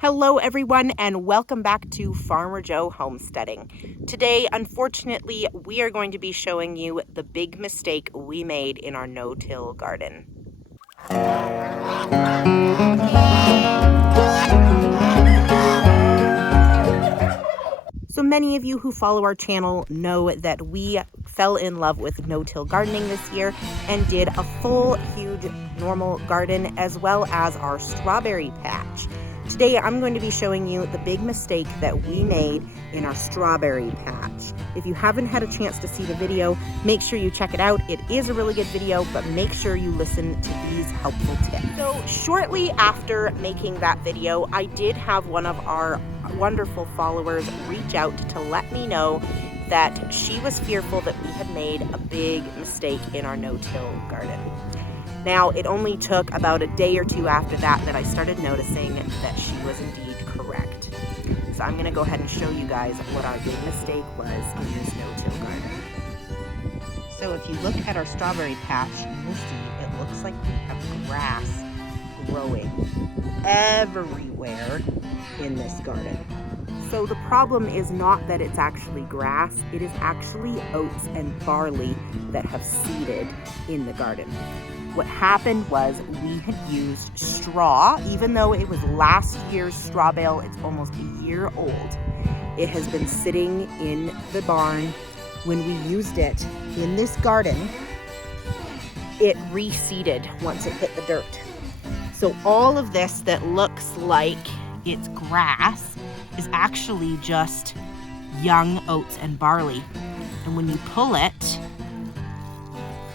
Hello everyone and welcome back to Farmer Joe Homesteading. Today, unfortunately, we are going to be showing you the big mistake we made in our no-till garden. So many of you who follow our channel know that we fell in love with no-till gardening this year and did a full, huge, normal garden as well as our strawberry patch. Today, I'm going to be showing you the big mistake that we made in our strawberry patch. If you haven't had a chance to see the video, make sure you check it out. It is a really good video, but make sure you listen to these helpful tips. So shortly after making that video, I did have one of our wonderful followers reach out to let me know that she was fearful that we had made a big mistake in our no-till garden. Now, it only took about a day or two after that I started noticing that she was indeed correct. So I'm going to go ahead and show you guys what our big mistake was in this no-till garden. So if you look at our strawberry patch, you will see it looks like we have grass growing everywhere in this garden. So the problem is not that it's actually grass, it is actually oats and barley that have seeded in the garden. What happened was we had used straw, even though it was last year's straw bale, it's almost a year old. It has been sitting in the barn. When we used it in this garden, it reseeded once it hit the dirt. So all of this that looks like it's grass is actually just young oats and barley. And when you pull it,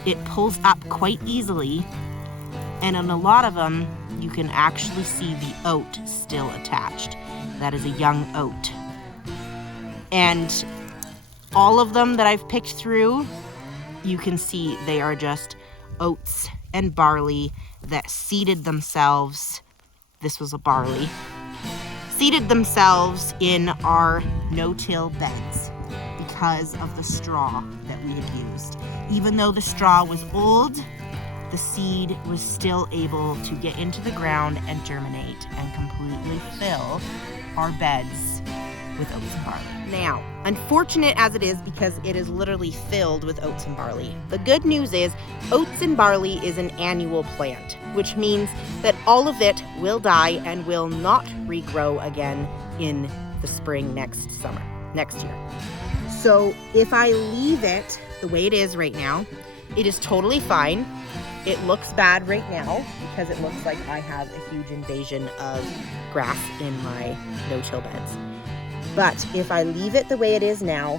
it pulls up quite easily, and on a lot of them, you can actually see the oat still attached. That is a young oat. And all of them that I've picked through, you can see they are just oats and barley that seeded themselves. This was a barley. Seeded themselves in our no-till beds because of the straw that we had used. Even though the straw was old, the seed was still able to get into the ground and germinate and completely fill our beds with oats and barley. Now, unfortunate as it is because it is literally filled with oats and barley, the good news is oats and barley is an annual plant, which means that all of it will die and will not regrow again in the spring next year. So if I leave it the way it is right now, it is totally fine. It looks bad right now because it looks like I have a huge invasion of grass in my no-till beds. But if I leave it the way it is now,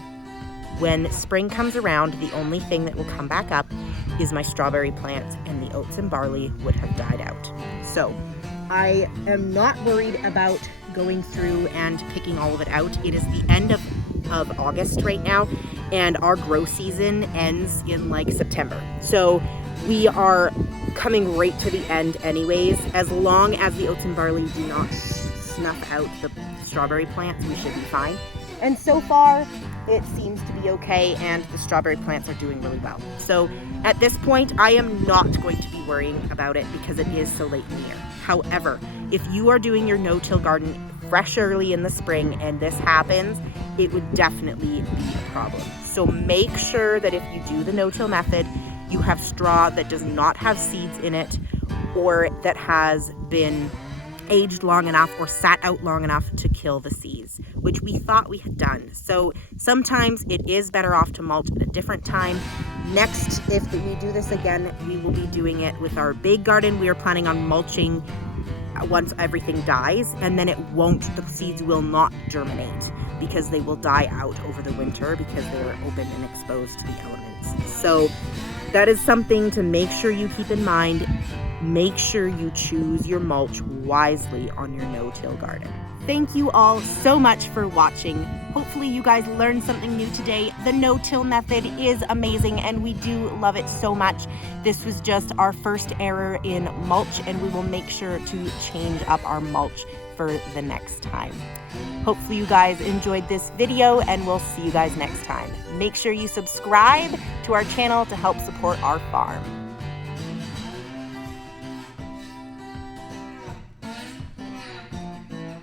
when spring comes around, the only thing that will come back up is my strawberry plants, and the oats and barley would have died out. So I am not worried about going through and picking all of it out. It is the end of August right now, and our grow season ends in like September. So we are coming right to the end anyways. As long as the oats and barley do not snuff out the strawberry plants, we should be fine. And so far, it seems to be okay, and the strawberry plants are doing really well. So at this point, I am not going to be worrying about it because it is so late in the year. However, if you are doing your no-till garden fresh early in the spring and this happens, it would definitely be a problem. So make sure that if you do the no-till method, you have straw that does not have seeds in it or that has been aged long enough or sat out long enough to kill the seeds, which we thought we had done. So sometimes it is better off to mulch at a different time. Next, if we do this again, we will be doing it with our big garden. We are planning on mulching once everything dies, and then the seeds will not germinate because they will die out over the winter because they are open and exposed to the elements. So that is something to make sure you keep in mind. Make sure you choose your mulch wisely on your no-till garden. Thank you all so much for watching. Hopefully you guys learned something new today. The no-till method is amazing and we do love it so much. This was just our first error in mulch, and we will make sure to change up our mulch for the next time. Hopefully you guys enjoyed this video, and we'll see you guys next time. Make sure you subscribe to our channel to help support our farm.